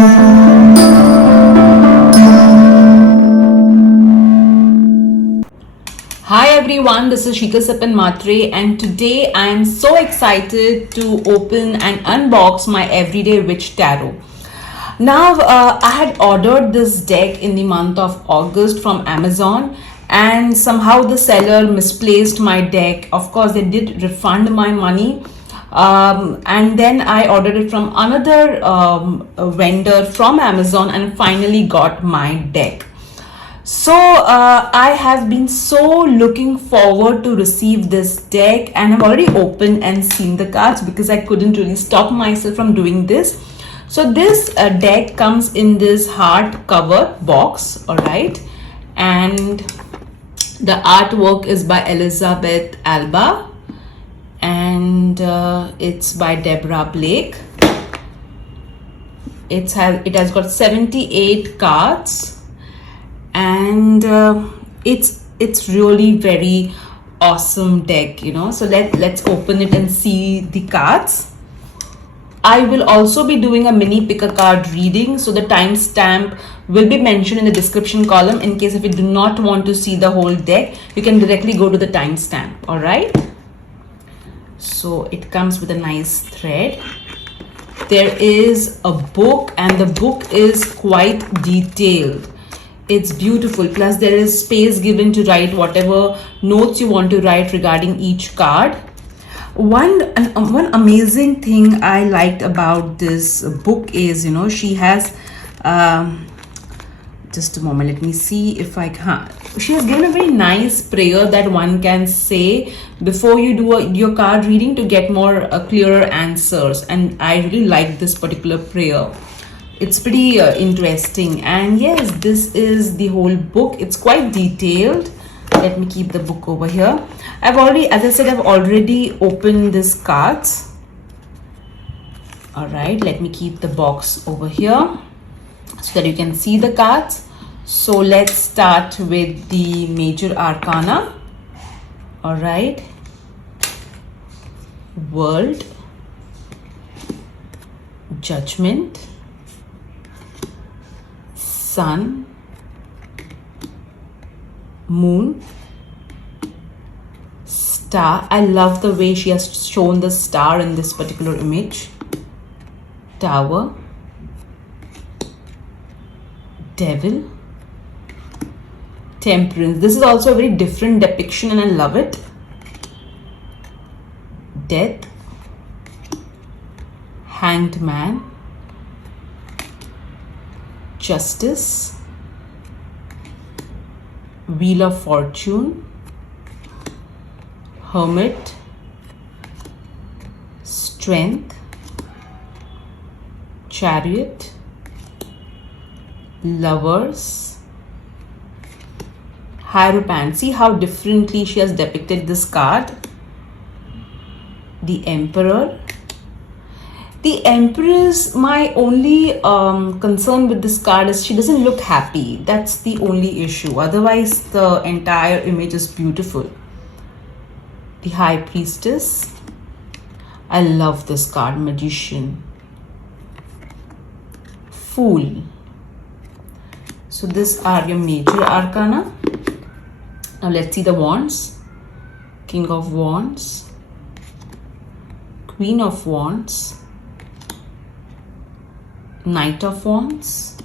Hi everyone, this is Shika Sapan Matre, and today I am so excited to open and unbox my Everyday Witch Tarot. Now, I had ordered this deck in the month of August from Amazon, and somehow the seller misplaced my deck. Of course, they did refund my money. And then I ordered it from another vendor from Amazon and finally got my deck. So I have been so looking forward to receive this deck, and I've already opened and seen the cards because I couldn't really stop myself from doing this. So this deck comes in this hardcover box, all right, and the artwork is by Elizabeth Alba, and it's by Deborah Blake. It has got 78 cards, and it's really very awesome deck, you know. So let's open it and see the cards. I will also be doing a mini pick a card reading, so the timestamp will be mentioned in the description column. In case if you do not want to see the whole deck, you can directly go to the timestamp. All right, so it comes with a nice thread. There is a book, and the book is quite detailed. It's beautiful, plus there is space given to write whatever notes you want to write regarding each card. One amazing thing I liked about this book is, you know, she has just a moment, let me see if I can. She has given a very nice prayer that one can say before you do your card reading to get more clearer answers, and I really like this particular prayer. It's pretty interesting, and yes, this is the whole book. It's quite detailed. Let me keep the book over here. I've already opened these cards. All right, let me keep the box over here so that you can see the cards. So let's start with the major arcana. All right, World, Judgment, Sun, Moon, Star. I love the way she has shown the star in this particular image. Tower, Devil, Temperance. This is also a very different depiction and I love it. Death, Hanged Man, Justice, Wheel of Fortune, Hermit, Strength, Chariot, Lovers, Hierophant. See how differently she has depicted this card. The Emperor. The Empress, my only concern with this card is she doesn't look happy. That's the only issue. Otherwise, the entire image is beautiful. The High Priestess. I love this card. Magician. Fool. So these are your major arcana. Now let's see the wands. King of Wands. Queen of Wands. Knight of Wands,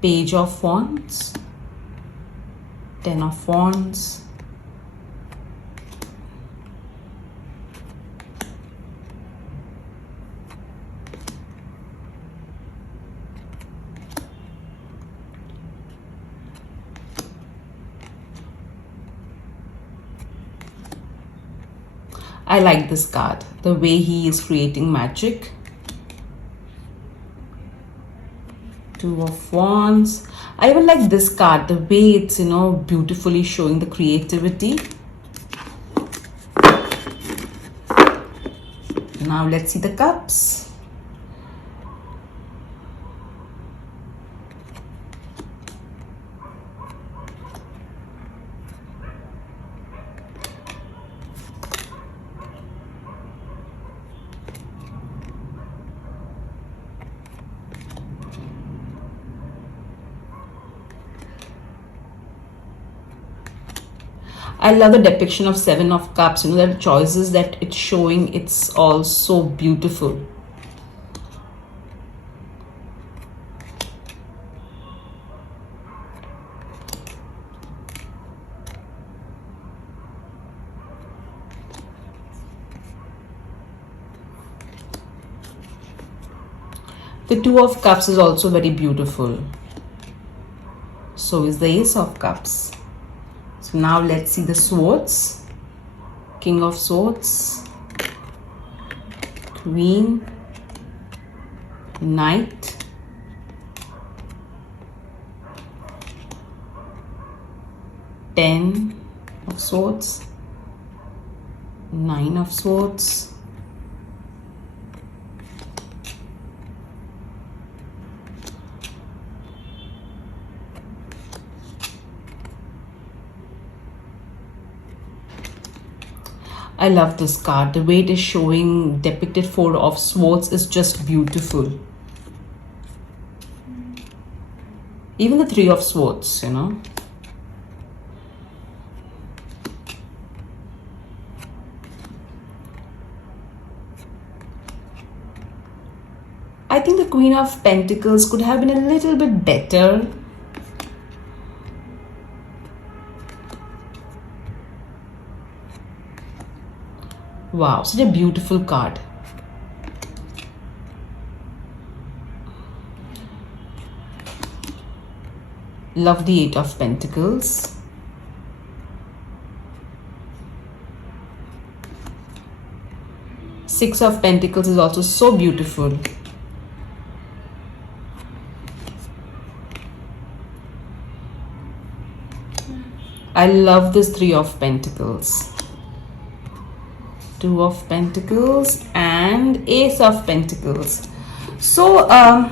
Page of Wands, Ten of Wands, I like this card, the way he is creating magic. Two of Wands. I even like this card, the way it's, you know, beautifully showing the creativity. Now let's see the cups. I love the depiction of Seven of Cups. The choices that it's showing, it's all so beautiful. The Two of Cups is also very beautiful. So is the Ace of Cups. So now let's see the swords. King of Swords, Queen, Knight, Ten of Swords, Nine of Swords, I love this card. The way it is showing depicted Four of Swords is just beautiful. Even the Three of Swords, I think the Queen of Pentacles could have been a little bit better. Wow, such a beautiful card. Love the Eight of Pentacles. Six of Pentacles is also so beautiful. I love this Three of Pentacles. Two of Pentacles and Ace of Pentacles. So I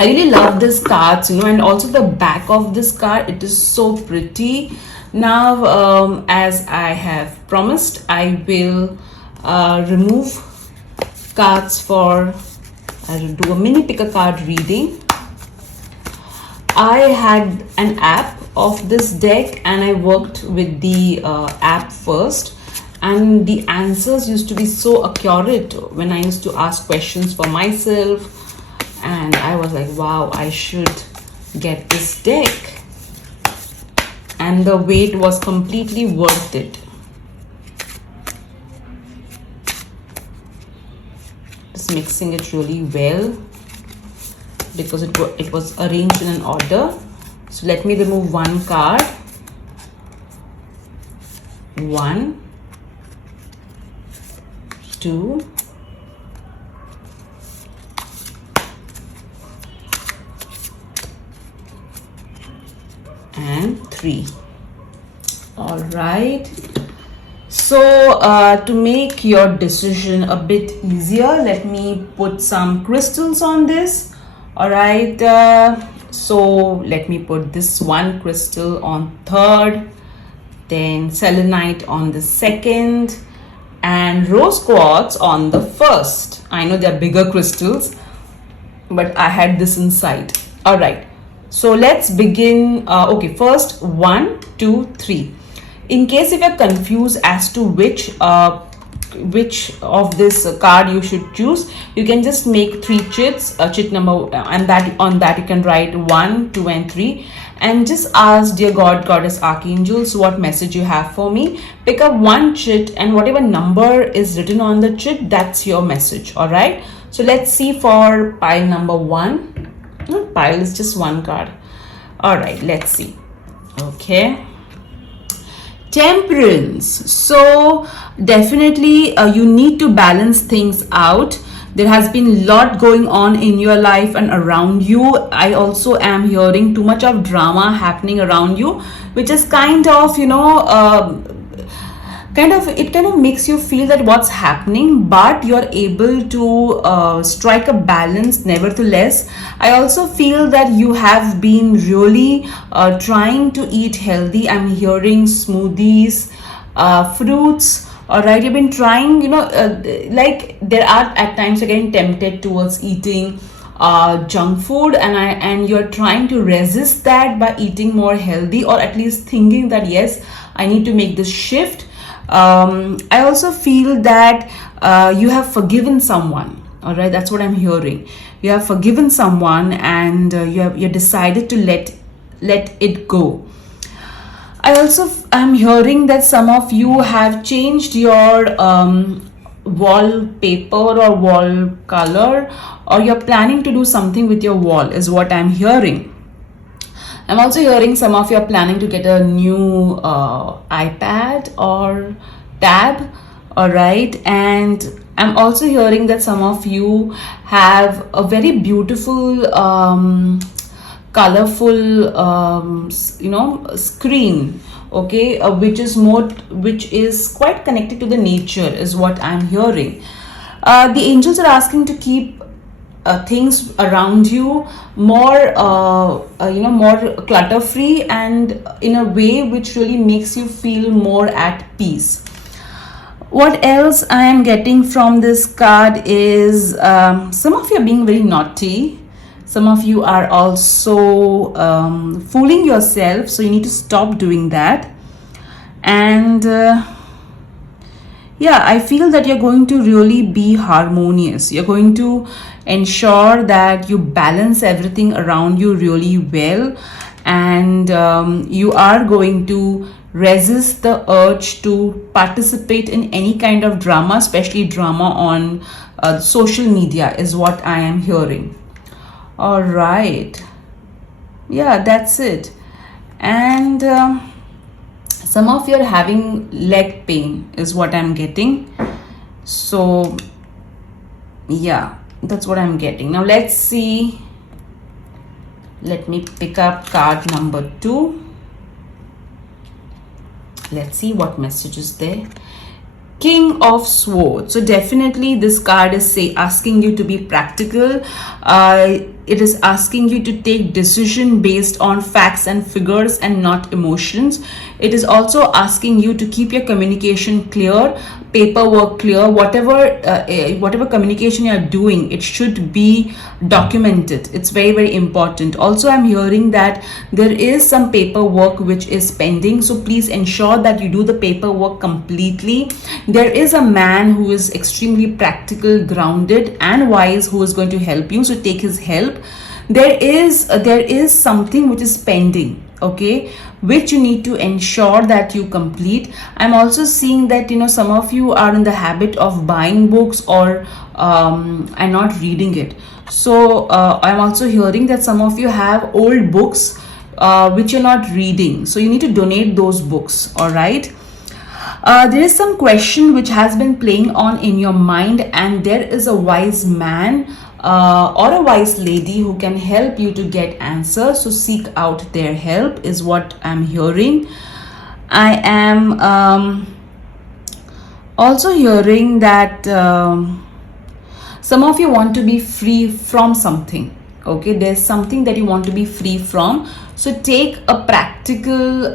really love this cards, and also the back of this card, it is so pretty. Now as I have promised, I will remove cards for I'll do a mini pick a card reading. I had an app of this deck and I worked with the app first, and the answers used to be so accurate when I used to ask questions for myself, and I was like, wow, I should get this deck, and the wait was completely worth it. Just mixing it really well because it was arranged in an order. So let me remove one card. One, two, and three. All right. So to make your decision a bit easier, let me put some crystals on this. All right. So let me put this one crystal on third, then selenite on the second, and rose quartz on the first. I know they're bigger crystals, but I had this inside. All right, so let's begin. Okay, first 1, 2, 3. In case if you're confused as to which of this card you should choose, you can just make 3 chits, chit number, and on that you can write 1, 2, and 3, and just ask, dear God, Goddess, Archangels, what message you have for me. Pick up one chit, and whatever number is written on the chit, that's your message. All right, so let's see for pile number 1. Pile is just one card. All right, let's see. Okay, Temperance. So definitely you need to balance things out. There has been a lot going on in your life and around you. I also am hearing too much of drama happening around you, which is kind of it kind of makes you feel that what's happening, but you're able to strike a balance nevertheless. I also feel that you have been really trying to eat healthy. I'm hearing smoothies, fruits. All right, you've been trying, like there are at times you're getting tempted towards eating junk food, and you're trying to resist that by eating more healthy, or at least thinking that yes, I need to make this shift. I also feel that you have forgiven someone. All right, that's what I'm hearing. You have forgiven someone, and you decided to let it go. I also am hearing that some of you have changed your wallpaper or wall color, or you're planning to do something with your wall, is what I'm hearing. I'm also hearing some of you are planning to get a new iPad or tab, all right? And I'm also hearing that some of you have a very beautiful, colorful, screen, okay, which is quite connected to the nature, is what I'm hearing. The angels are asking to keep things around you more more clutter free, and in a way which really makes you feel more at peace. What else I am getting from this card is some of you are being very naughty. Some of you are also fooling yourself, so you need to stop doing that. And yeah, I feel that you're going to really be harmonious. You're going to ensure that you balance everything around you really well, and you are going to resist the urge to participate in any kind of drama, especially drama on social media, is what I am hearing. All right, yeah, that's it. And some of you are having leg pain, is what I'm getting. So yeah, that's what I'm getting. Now let's see. Let me pick up card number 2. Let's see what message is there. King of Swords. So definitely this card is asking you to be practical. It is asking you to take decision based on facts and figures and not emotions. It is also asking you to keep your communication clear, paperwork clear. Whatever communication you are doing, it should be documented. It's very, very important. Also, I'm hearing that there is some paperwork which is pending, so please ensure that you do the paperwork completely. There is a man who is extremely practical, grounded and wise, who is going to help you, so take his help. There is something which is pending, okay, which you need to ensure that you complete. I'm also seeing that some of you are in the habit of buying books or and not reading it. So I'm also hearing that some of you have old books which you're not reading, so you need to donate those books. All right. There is some question which has been playing on in your mind, and there is a wise man or a wise lady who can help you to get answers. So seek out their help, is what I'm hearing. I am also hearing that some of you want to be free from something. Okay, there's something that you want to be free from, so take a practical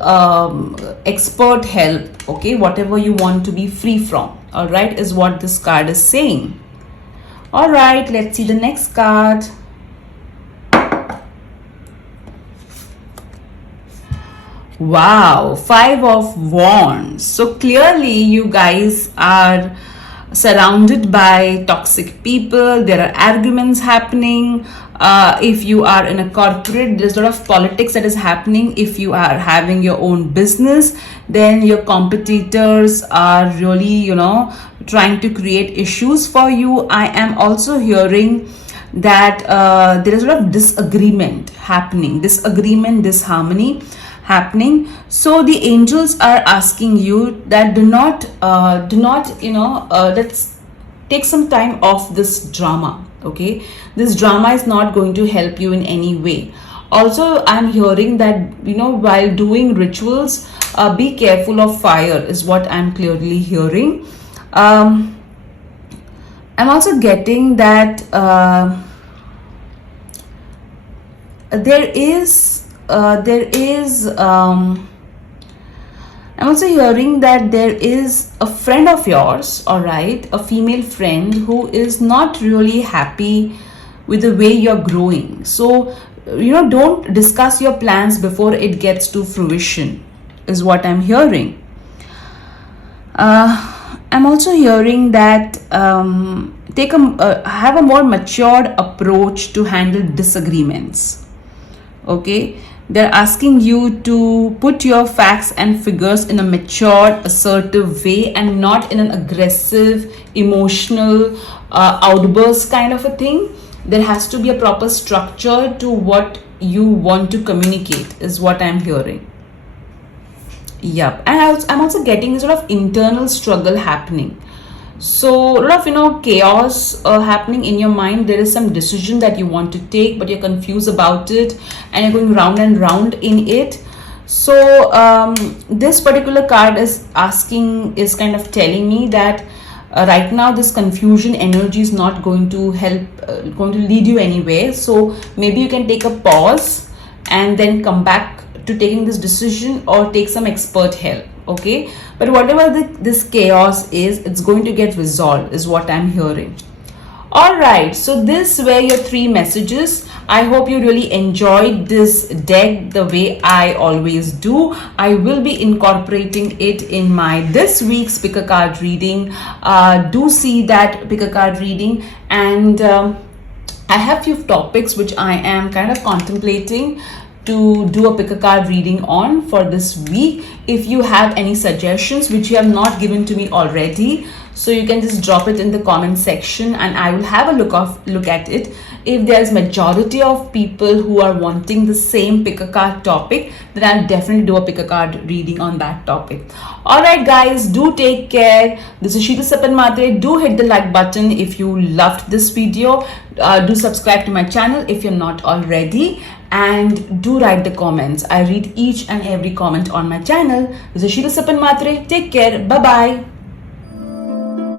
expert help, okay, whatever you want to be free from. All right, is what this card is saying. All right, let's see the next card. Wow, 5 of Wands. So clearly you guys are surrounded by toxic people. There are arguments happening. If you are in a corporate, there's a lot of politics that is happening. If you are having your own business, then your competitors are really, trying to create issues for you. I am also hearing that there is a lot of disharmony happening. So the angels are asking you that do not let's take some time off this drama. Okay, this drama is not going to help you in any way. Also, I'm hearing that while doing rituals, be careful of fire, is what I'm clearly hearing. I'm also getting that I'm also hearing that there is a friend of yours, all right, a female friend who is not really happy with the way you're growing. So, don't discuss your plans before it gets to fruition. is what I'm hearing. I'm also hearing that have a more matured approach to handle disagreements. Okay, they're asking you to put your facts and figures in a matured, assertive way and not in an aggressive, emotional outburst kind of a thing. There has to be a proper structure to what you want to communicate, is what I'm hearing. Yep, and I'm also getting this sort of internal struggle happening. So a lot of chaos happening in your mind. There is some decision that you want to take, but you're confused about it, and you're going round and round in it. So this particular card is kind of telling me that right now this confusion energy is not going to help, going to lead you anywhere. So maybe you can take a pause and then come back to taking this decision or take some expert help. Okay, but whatever this chaos is, it's going to get resolved, is what I'm hearing. All right, so this were your 3 messages. I hope you really enjoyed this deck the way I always do. I will be incorporating it in my this week's pick a card reading. Do see that pick a card reading, and I have few topics which I am kind of contemplating to do a pick a card reading on for this week. If you have any suggestions which you have not given to me already, so you can just drop it in the comment section and I will have a look at it. If there's majority of people who are wanting the same pick a card topic, then I'll definitely do a pick a card reading on that topic. Alright guys, do take care. This is Sheetal Sapan Matre. Do hit the like button if you loved this video. Do subscribe to my channel if you're not already, and do write the comments. I read each and every comment on my channel. This is Sheetal Sapan Matre. Take care. Bye bye.